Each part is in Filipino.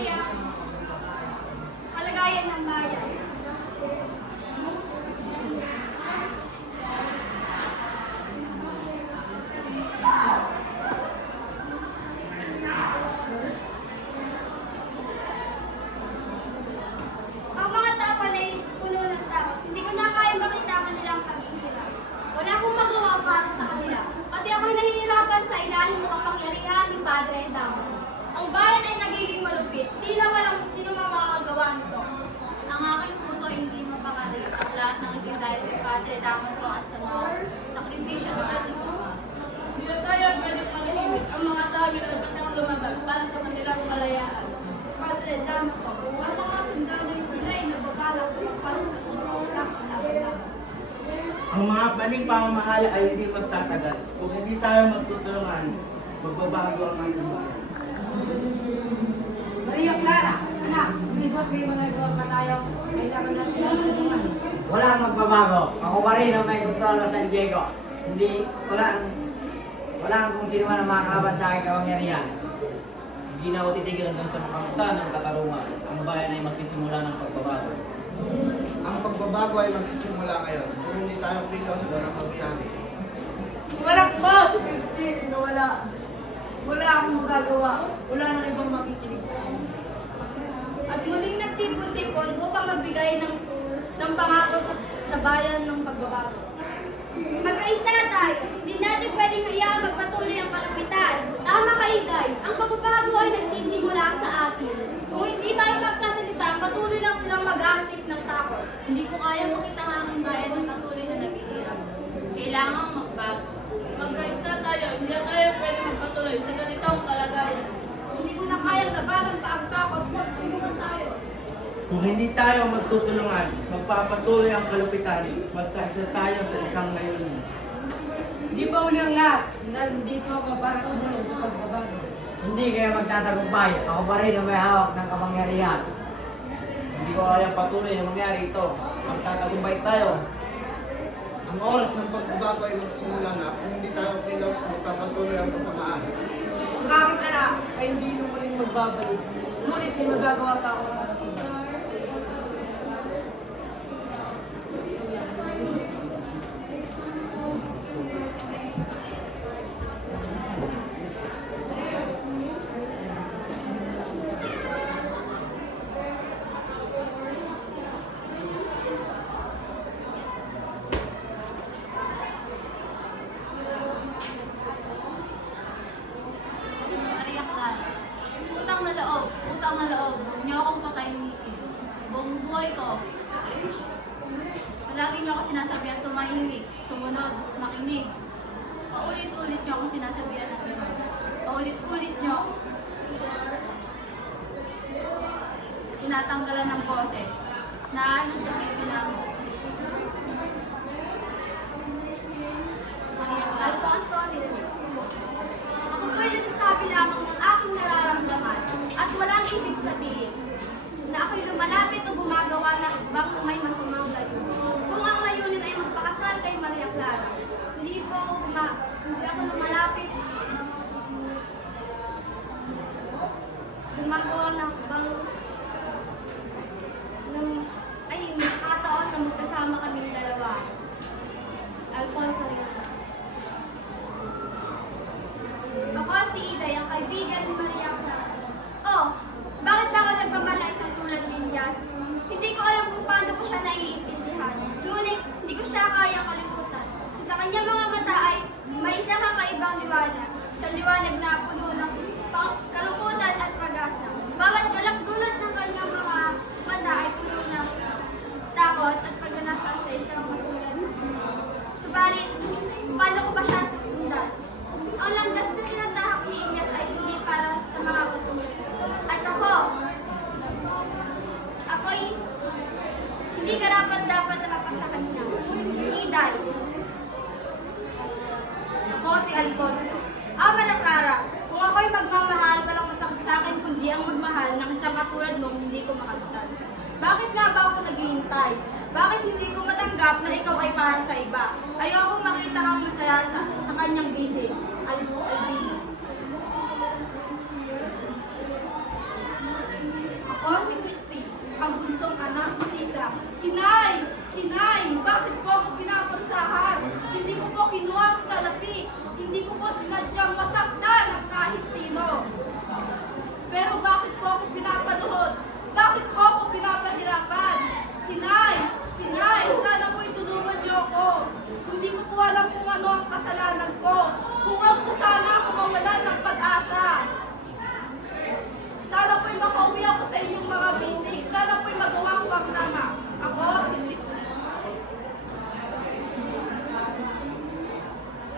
kasalukuyan kalagayan ng bayan. Ang mga tao ay puno ng takot. Hindi ko na kaya makita ang kanilang paghihirap. Wala akong magawa para sa kanila. Pati ako'y nahihirapan sa ilalim ng kapangyarihan ni Padre Damaso. Ang bayan ay nagiging malupit. Tila walang sino mang makakagawa nito. Ang aking puso ay hindi mapakali ang lahat ng dahil kay Padre Damaso at sa mga sakripisyo ng ating mga. Hindi na tayo pwede palahimik. Ang mga tao ay dapat lumabag para sa kanilang kalayaan. Padre Damaso, ang mga sundalo sila ay nababalak para sa sumulak na laban. Ang mga paning pamamahala ay hindi magtatagal. Kung hindi tayo magtutulungan, magbabago ang ating bayan. Maria Clara, anak, hindi ba kayo magagawa pa tayo? Kailangan natin ang tulungan. Walang magbabago. Ako pa rin ang may kontrol sa San Diego. Hindi, walang kung sino man ang makakaban sa aking kapangyarihan. Hindi na ako titigil hanggang sa makamta ng katarungan. Ang bayan ay magsisimula ng pagbabago. Ang pagbabago ay magsisimula ngayon. Kung hindi tayo kilos, walang magyari. Walang ko, si Christine, wala. Wala akong magagawa. Wala nang ibang makikinig sa akin. At muling nagtipon-tipon upang magbigay ng pangako sa bayan ng pagbabago. Magkaisa tayo. Hindi natin pwedeng hayaan magpatuloy ang kalupitan. Tama ka, Iday. Ang pagbabago ay nagsisimula sa atin. Kung hindi tayo magsasalita, patuloy lang silang mag-aasik ng takot. Hindi ko kaya makita ang aking bayan na patuloy na naghihirap. Kailangan magbago. Magkaisa tayo, hindi tayo pwede magpatuloy sa ganitong kalagayan. Hindi ko na kayang labanan pa ang takot. Magtulungan tayo. Kung hindi tayo magtutulungan, magpapatuloy ang kalupitan. Magkaisa tayo sa isang layunin. Hindi pa uli ang lahat. Nandito ako para tumulong sa pagbabago. Hindi kayo magtatagumpay. Ako pa rin ang may hawak ng kapangyarihan. Hindi ko kayang patuloy na mangyari ito. Magtatagumpay tayo. Ang oras ng pagbabago ay magsimula na. Kung hindi tayo kilos, magpapatuloy ang kasamaan. Ang aking anak ay hindi lumuling magbabalik. Ngunit may magagawa pa ako para sa bayan. Maria Clara, utang na loob, huwag niyo akong patahimikin. Buong buhay ko, palagi niyo ako sinasabihan tumahimik, sumunod, makinig. Paulit-ulit niyo akong sinasabihan ng gano'n. Paulit-ulit niyo ako tinatanggalan ng boses na ano sa pipila mo. Maria Clara, Alfonso Arenas. Ako po ay nagsasabi lamang ng aking nararamdaman at walang ibig sabihin na ako'y lumalapit o gumagawa ng ibang na may masamang layunin. Kung ang layunin ay magpakasal kay Maria Clara, hindi ako lumalapit gumagawa ng ibang ay nakataon na magkasama kaming dalawa. Alfonso Arenas. Ako si Iday, ang kaibigan ni Maria Clara. Oh, bakit ba ako nagmamahal ng isang tulad ni Elias? Hindi ko alam kung paano ko siya naiintindihan. Ngunit, hindi ko siya kaya kalimutan. Sa kanyang mga mata ay may isang kakaibang liwanag. Isang liwanag na puno ng kalungkutan at pag-asa. Bawat galak-gulat ng kanyang mga mata ay puno ng takot at pag-anasa sa isang masulat. Subalit, paano ko ba siya susundan? Ang landas na tinatahak ni Elias ay hindi para sa mga katulad. At ako'y hindi karapat-dapat na mapasa kanya. Iday. Ako si Alfonso. Maria Clara, kung ako'y magmamahal, walang masakit sa akin kundi ang magmahal ng isang katulad nung hindi ko makamtan. Bakit nga ba ako naghihintay? Bakit hindi ko matanggap na ikaw ay para sa iba? Ayokong makita kang masaya sa kanyang busy. Albino. si Crispy, ang bunsong anak ni Sisa. Inay! Inay! Bakit po ako pinaparusahan? Hindi ko po kinuha ang salapi. Hindi ko po sinadyang masaktan ang kahit sino. Pero bakit po ako pinapaluhod? Bakit po ako pinapahirapan? Inay! Inay! Sana po'y tulungan niyo ako. Hindi ko po alam kung ano ang kasalanan ko. Kung wag po sana ako mawalan ng pag-asa. Sana po'y makauwi ako sa inyong mga basic. Sana po'y magawa ko ang tama. Ako, si Crispy.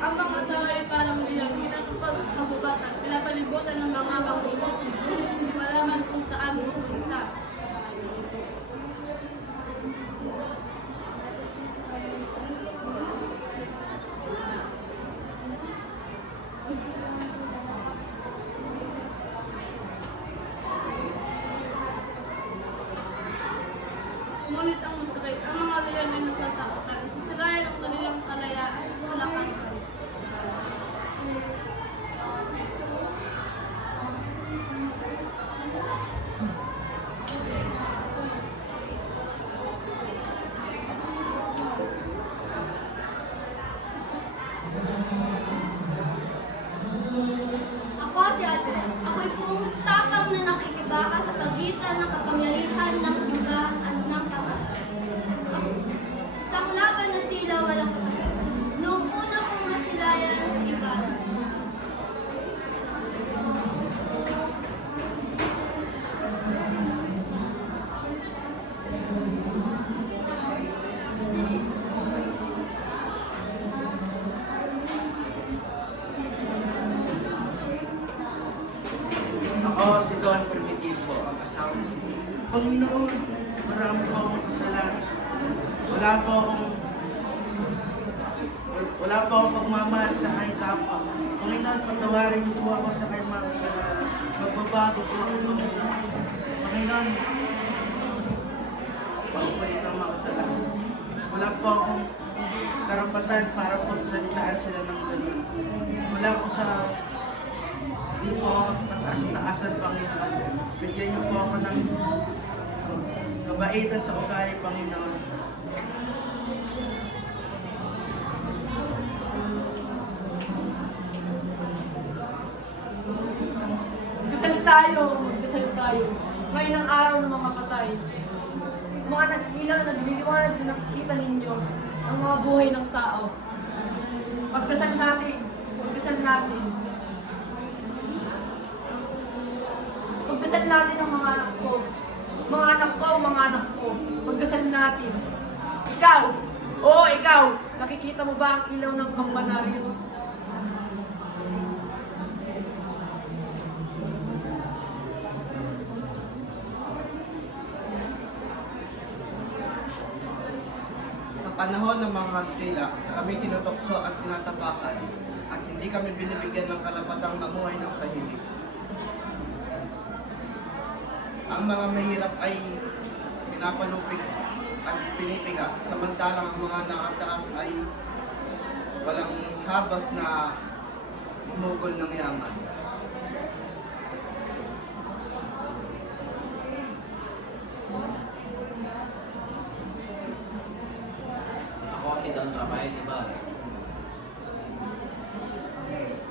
Ang mga tao ay parang bilang pinakapagpagubat at pinapalibutan ng mga bangungot. Ngunit hindi malaman kung saan sumunta. Ngunit ang masakit, ang mga liyan ay nasasaktan. Sisirayan ang kanilang kalayaan sa lakasan. Ako si Andres. Ako'y pong tapang na nakikibaka sa pagitan ng kapangyarihan ng simbahan at ng pamahalaan. Isang laban na tila walang katapusan. Noong una kong nasilayan sa Ibarra. Ako si Don Primitivo, ang asawa ni si Panginoon, marami po akong kasalanan. Wala po akong pagmamahal sa aking kapwa. Panginoon, patawarin niyo po ako sa aking mga kasalanan. Magbabago po ako, Panginoon. Panginoon, pagpapalit sa mga kasalanan. Wala po akong karapatan para pagsalitaan sila ng ganun. Wala ko sa hindi po ako kataas-taasan, Panginoon. Bigyan niyo po ako ng kabaitan sa ugali, Panginoon. Dasal tayo, dasal tayo. Ngayon ang araw ng mga patay. Mga nag-ilang nagliliwanag na nakikita ninyo ang mga buhay ng tao. Pagdasal natin, pagdasal natin. Pagdasal natin ang mga anak ko. Mga anak ko, mga anak ko. Pagdasal natin. Ikaw, oo ikaw, nakikita mo ba ang ilaw ng kampanaryo? Sa panahon ng mga Kastila, kami tinutokso at tinatapakan at hindi kami binibigyan ng karapatang mamuhay ng tahimik. Ang mga mahirap ay pinapalupig at pinipiga, samantalang ang mga nakataas ay walang habas na humugol ng yaman. Ako si Don Rafael Ibarra.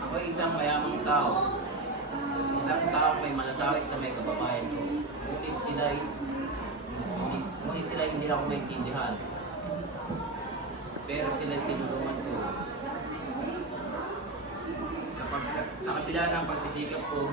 Ako ay isang mayamang tao. Isang taong may malasakit sa may kababayan ko. Ngunit sila hindi ako maintindihan. Pero sila tinulungan ko. Sa kabila ng pagsisikap ko,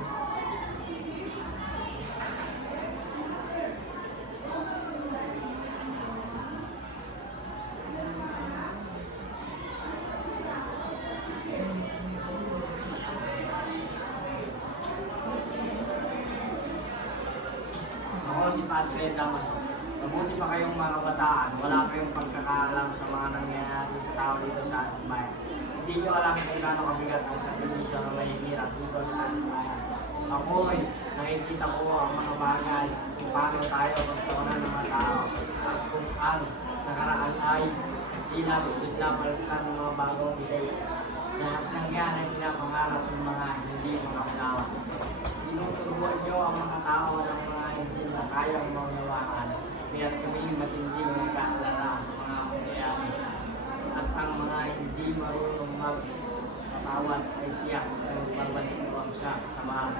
Ako si Padre Damas. Mabuti pa kayong mga kabataan. Wala kayong pagkakaalam sa mga nangyayari sa tao dito sa ating bayan. Hindi nyo alam kung gaano kabigat ang sakripisyo na may hirap dito sa ating bayan. Ako'y nakikita ko ang mga bagay kung paano tayo magtuunan ng mga tao at kung ang nakaraan ay tila gusto nila palitan ng mga bagong ideya. Lahat ng yan ay pinapangarap ng mga hindi mga unawa. Tinuturuan nyo ang mga tao ng mga hindi nakakaya. kayang maunawaan. Kaya kami matinding nag-aalala sa mga pangyayari. At ang mga hindi marunong magpatawad ay tiyak na magbabalik mo sa kasamahan.